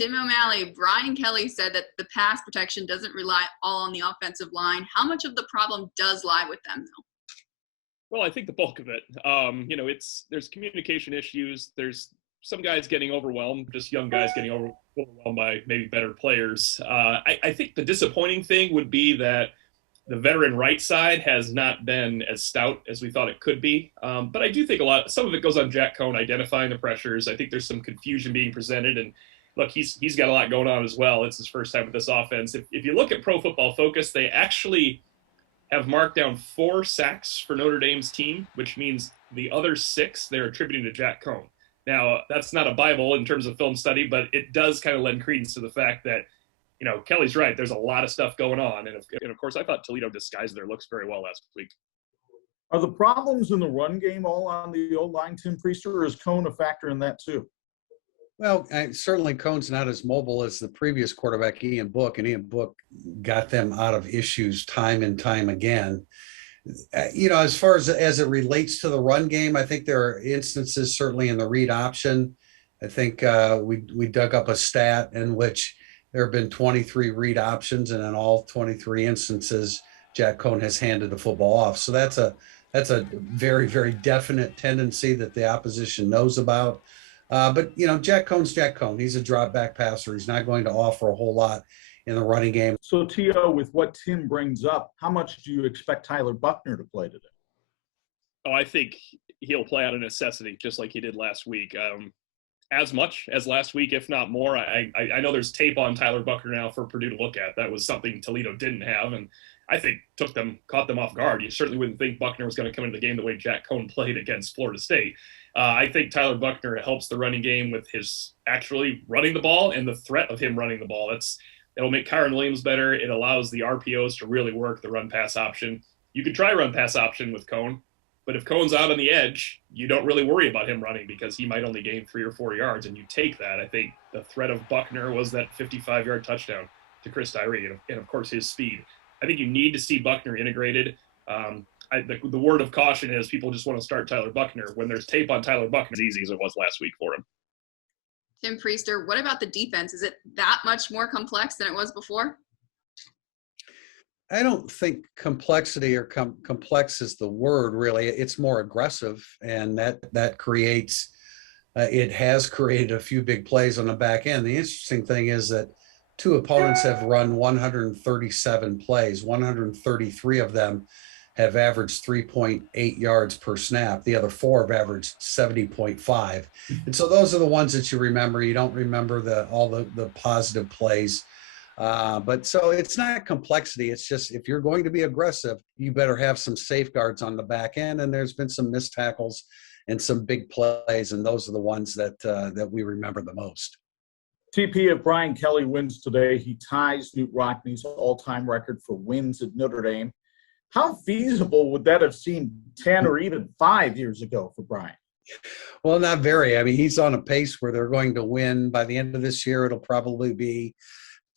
Tim O'Malley, Brian Kelly said that the pass protection doesn't rely all on the offensive line. How much of the problem does lie with them, though? Well, I think the bulk of it. There's communication issues. There's some guys getting overwhelmed, just young guys getting overwhelmed by maybe better players. I think the disappointing thing would be that the veteran right side has not been as stout as we thought it could be. But I do think some of it goes on Jack Coan identifying the pressures. I think there's some confusion being presented, and look, he's got a lot going on as well. It's his first time with this offense. If you look at Pro Football Focus, they actually have marked down 4 sacks for Notre Dame's team, which means the other 6 they're attributing to Jack Coan. Now, that's not a Bible in terms of film study, but it does kind of lend credence to the fact that, Kelly's right. There's a lot of stuff going on. And of course, I thought Toledo disguised their looks very well last week. Are the problems in the run game all on the O-line, Tim Prister, or is Coan a factor in that too? Well, certainly Coan's not as mobile as the previous quarterback, Ian Book, and Ian Book got them out of issues time and time again. As far as it relates to the run game, I think there are instances certainly in the read option. I think we dug up a stat in which there have been 23 read options, and in all 23 instances, Jack Coan has handed the football off. So that's a very, very definite tendency that the opposition knows about. But Jack Coan's Jack Coan. He's a drop back passer. He's not going to offer a whole lot in the running game. So, T.O., with what Tim brings up, how much do you expect Tyler Buchner to play today? Oh, I think he'll play out of necessity, just like he did last week. As much as last week, if not more. I know there's tape on Tyler Buchner now for Purdue to look at. That was something Toledo didn't have, and I think caught them off guard. You certainly wouldn't think Buchner was going to come into the game the way Jack Coan played against Florida State. I think Tyler Buchner helps the running game with his actually running the ball and the threat of him running the ball. It'll make Kyron Williams better. It allows the RPOs to really work the run-pass option. You could try run-pass option with Coan, but if Coan's out on the edge, you don't really worry about him running because he might only gain 3 or 4 yards, and you take that. I think the threat of Buchner was that 55-yard touchdown to Chris Tyree, and of course his speed. I think you need to see Buchner integrated. The word of caution is people just want to start Tyler Buchner. When there's tape on Tyler Buchner, as easy as it was last week for him. Tim Priester, what about the defense? Is it that much more complex than it was before? I don't think complexity or complex is the word, really. It's more aggressive, and that creates it has created a few big plays on the back end. The interesting thing is that 2 opponents have run 137 plays. 133 of them have averaged 3.8 yards per snap. The other 4 have averaged 70.5. And so those are the ones that you remember. You don't remember all the positive plays. But so it's not complexity. It's just if you're going to be aggressive, you better have some safeguards on the back end. And there's been some missed tackles and some big plays, and those are the ones that we remember the most. TP, if Brian Kelly wins today, he ties Knute Rockne's all-time record for wins at Notre Dame. How feasible would that have seemed 10 or even 5 years ago for Brian? Well, not very. I mean, he's on a pace where they're going to win. By the end of this year, it'll probably be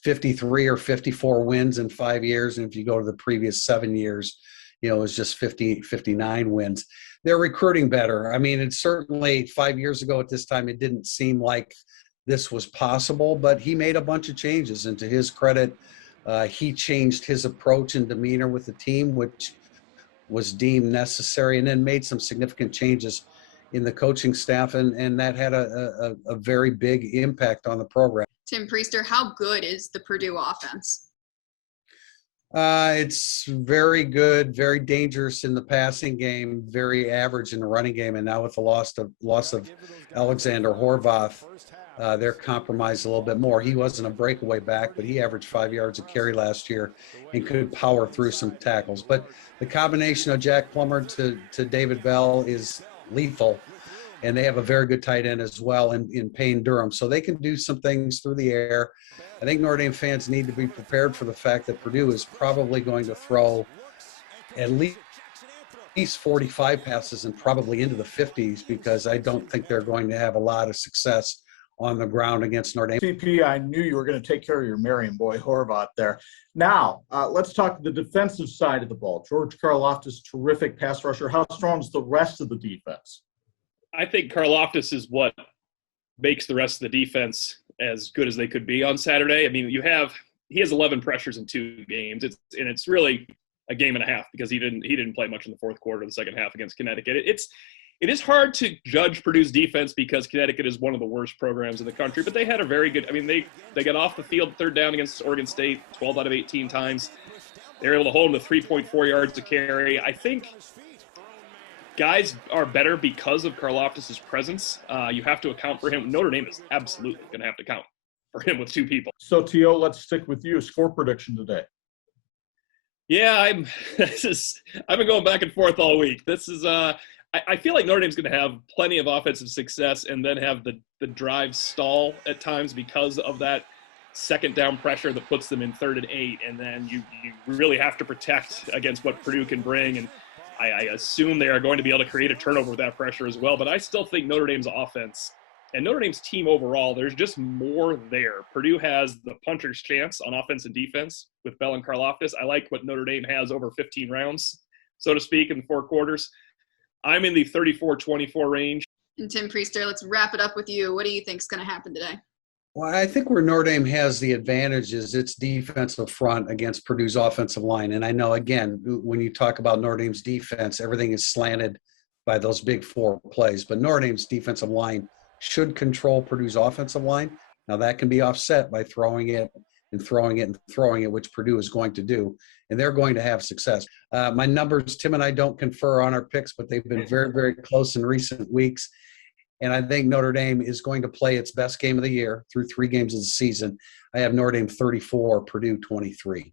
53 or 54 wins in 5 years. And if you go to the previous 7 years, it was just 59 wins. They're recruiting better. I mean, it's certainly 5 years ago at this time, it didn't seem like this was possible, but he made a bunch of changes. And to his credit, he changed his approach and demeanor with the team, which was deemed necessary, and then made some significant changes in the coaching staff, and that had a very big impact on the program. Tim Priester, how good is the Purdue offense? It's very good, very dangerous in the passing game, very average in the running game, and now with the loss of Alexander Horvath, they're compromised a little bit more. He wasn't a breakaway back, but he averaged 5 yards a carry last year and could power through some tackles. But the combination of Jack Plummer to David Bell is lethal, and they have a very good tight end as well in Payne Durham. So they can do some things through the air. I think Notre Dame fans need to be prepared for the fact that Purdue is probably going to throw at least 45 passes and probably into the 50s, because I don't think they're going to have a lot of success on the ground against Notre Dame. CP, I knew you were going to take care of your Marion boy Horvath there. Now, let's talk the defensive side of the ball. George Karlaftis, terrific pass rusher. How strong is the rest of the defense? I think Karlaftis is what makes the rest of the defense as good as they could be on Saturday. I mean, he has 11 pressures in 2 games. It's really a game and a half because he didn't play much in the fourth quarter of the second half against Connecticut. It is hard to judge Purdue's defense because Connecticut is one of the worst programs in the country, but they had a very good – I mean, they got off the field third down against Oregon State 12 out of 18 times. They were able to hold them to 3.4 yards to carry. I think guys are better because of Karlaftis' presence. You have to account for him. Notre Dame is absolutely going to have to account for him with 2 people. So, T.O., let's stick with you. Score prediction today. Yeah, I've been going back and forth all week. This is I feel like Notre Dame's going to have plenty of offensive success and then have the drive stall at times because of that second down pressure that puts them in 3rd and 8. And then you really have to protect against what Purdue can bring. And I assume they are going to be able to create a turnover with that pressure as well. But I still think Notre Dame's offense and Notre Dame's team overall, there's just more there. Purdue has the puncher's chance on offense and defense with Bell and Karlaftis. I like what Notre Dame has over 15 rounds, so to speak, in 4 quarters. I'm in the 34-24 range. And Tim Prister, let's wrap it up with you. What do you think is going to happen today? Well, I think where Notre Dame has the advantage is its defensive front against Purdue's offensive line. And I know, again, when you talk about Notre Dame's defense, everything is slanted by those big 4 plays. But Notre Dame's defensive line should control Purdue's offensive line. Now, that can be offset by throwing it, which Purdue is going to do. And they're going to have success. My numbers, Tim and I don't confer on our picks, but they've been very, very close in recent weeks. And I think Notre Dame is going to play its best game of the year through 3 games of the season. I have Notre Dame 34, Purdue 23.